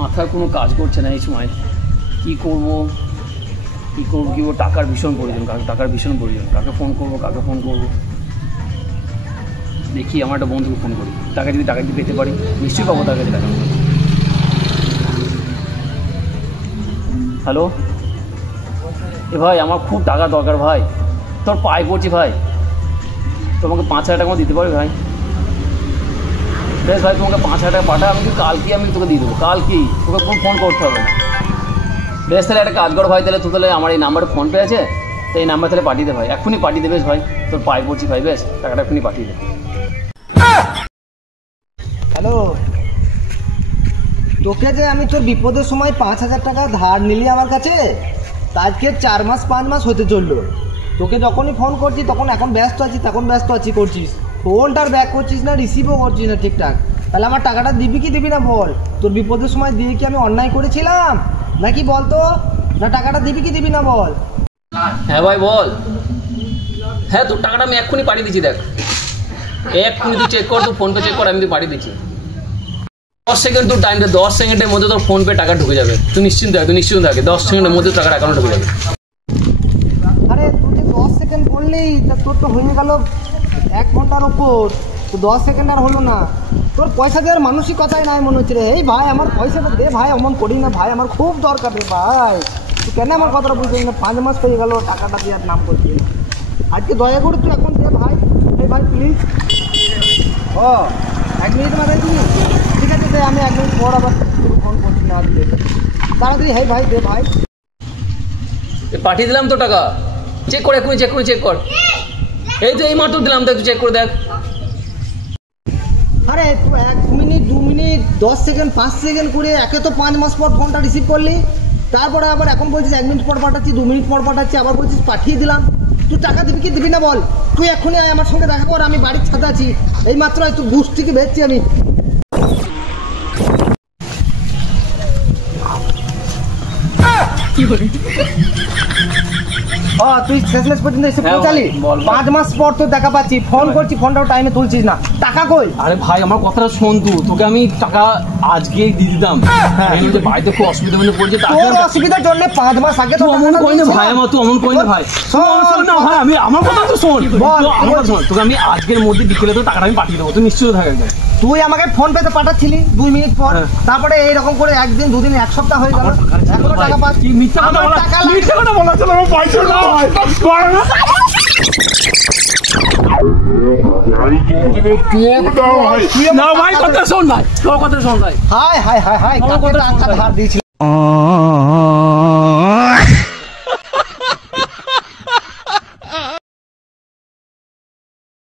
মাথায় কোনো কাজ করছে না এই সময়। কী করবো টাকার ভীষণ প্রয়োজন, কাকে ফোন করবো। দেখি আমার একটা বন্ধুকে ফোন করি, টাকা যদি পেতে পারি নিশ্চয়ই পাবো তার কাছে টাকা। হ্যালো ভাই, আমার খুব টাকা দরকার ভাই, তোর পায়ে পড়ছি ভাই, তোমাকে 5,000 টাকা দিতে পারবি ভাই? বেশ ভাই, তোমাকে 5,000 টাকা পাঠা, কালকেই আমি তোকে দিয়ে দেবো, কালকেই, তোকে ফোন করতে হবে না। বেশ তাহলে একটা কাজ করো ভাই, তাহলে আমার এই নাম্বারে ফোনপে আছে, তো এই নাম্বার তাহলে পাঠিয়ে দে ভাই, এক্ষুনি পাঠিয়ে দেবে ভাই, তোর পায়ে পড়ছি ভাই, বেশ টাকাটা এক্ষুনি পাঠিয়ে দে। হ্যালো, তোকে যে আমি তোর বিপদের সময় 5,000 টাকা ধার নিলি আমার কাছে, আজকে 4 মাস 5 মাস হতে চললো। তোকে যখনই ফোন করছি তখন এখন ব্যস্ত আছি করছিস, ফোনটার ব্যাক করছিস না, রিসিভও করছিস না ঠিকঠাক। তাহলে আমার টাকাটা দিবি কি দিবি না বল? তোর বিপদের সময় দিয়ে কি আমি অন্যায় করেছিলাম নাকি বলতো? না টাকাটা দিবি কি দিবি না বল? হ্যাঁ ভাই বল। হ্যাঁ, তোর টাকাটা আমি এক্ষুনি পাঠিয়ে দিচ্ছি, দেখ এক্ষুনি তুই চেক কর, তোর ফোনপে চেক কর, আমি তুই পাঠিয়ে দিচ্ছি। 10 সেকেন্ড তোর টাইম, 10 সেকেন্ডের মধ্যে তোর ফোনপে টাকা ঢুকে যাবে, তুই নিশ্চিন্ত থাকে 10 সেকেন্ডের মধ্যে টাকাটা অ্যাকাউন্টে ঢুকে যাবে। আরে তুই যে 10 সেকেন্ড বললেই তা তোর তো হয়ে গেল 1 ঘন্টার ওপর, তো 10 সেকেন্ড আর হলো না। তোর পয়সা দেওয়ার মানসিকতাই নাই মনে হচ্ছে রে। এই ভাই আমার পয়সাটা দে ভাই, অমন করি না ভাই, আমার খুব দরকার রে ভাই। তুই কেন আমার কথাটা বুঝলি না? 5 মাস হয়ে গেল টাকাটা দেওয়ার নাম করছি, আজকে দয়া করে তুই এখন দে ভাই। এই ভাই প্লিজ। 1 মিনিট মাথায় দিবি? ঠিক আছে দে, আমি 1 মিনিট পর আবার ফোন করছি না আজকে, তাড়াতাড়ি। হ্যাঁ ভাই দে ভাই। পাঠিয়ে দিলাম তো টাকা, চেক কর এক্ষুনি, চেক কর। এই তো এই মাত্র দিলাম, দেখ তুই চেক করে দেখ। আরে তুই 1 মিনিট 2 মিনিট 10 সেকেন্ড 5 সেকেন্ড করে একে তো 5 মাস পর ফোনটা রিসিভ করলি, তারপরে আবার এখন বলছিস 1 মিনিট পর পাঠাচ্ছি, 2 মিনিট পর পাঠাচ্ছি, আবার বলছিস পাঠিয়ে দিলাম। তুই টাকা দিবি কি দিবি না বল? তুই এক্ষুনি আয় আমার সঙ্গে দেখা কর, আমি বাড়ির ছাদে আছি, এই মাত্র তুই বুস থেকে বেরছি আমি। তুই শেষমেশ পর্যন্ত এসে পৌঁছালি? 5 মাস পর তো দেখা পাচ্ছি, ফোন করছি, ফোনটাও টাইমে তুলছিস না, টাকা কই? আরে ভাই আমার কথাটা শোন, তোকে আমি টাকা আজকে দিয়ে দিতাম, বাড়িতে খুব অসুবিধা মধ্যে পড়ছে। তোর অসুবিধার জন্য 5 মাস আগে তো অমন কই না ভাই, তুই অমন কই না ভাই, না ভাই আমি আমার কথা তো শোন, তোকে আমি আজকের মধ্যে বিকেলে তো টাকাটা আমি পাঠিয়ে দেবো, তুই নিশ্চিত থাক একদম। তুই আমাকে ফোন পেতে পাঠাচ্ছিলি 2 মিনিট পর, তারপরে এইরকম করে 1 দিন 2 দিন 1 সপ্তাহ হয়ে গেল, এখনো টাকা পাচ্ছি? মিথ্যা কথা বলা চলো, আমার পয়সা না ভাই, কথা শোন ভাই, তোর কথা শোন ভাই। হায় হায় হায় হায়, ধার দিয়েছিল।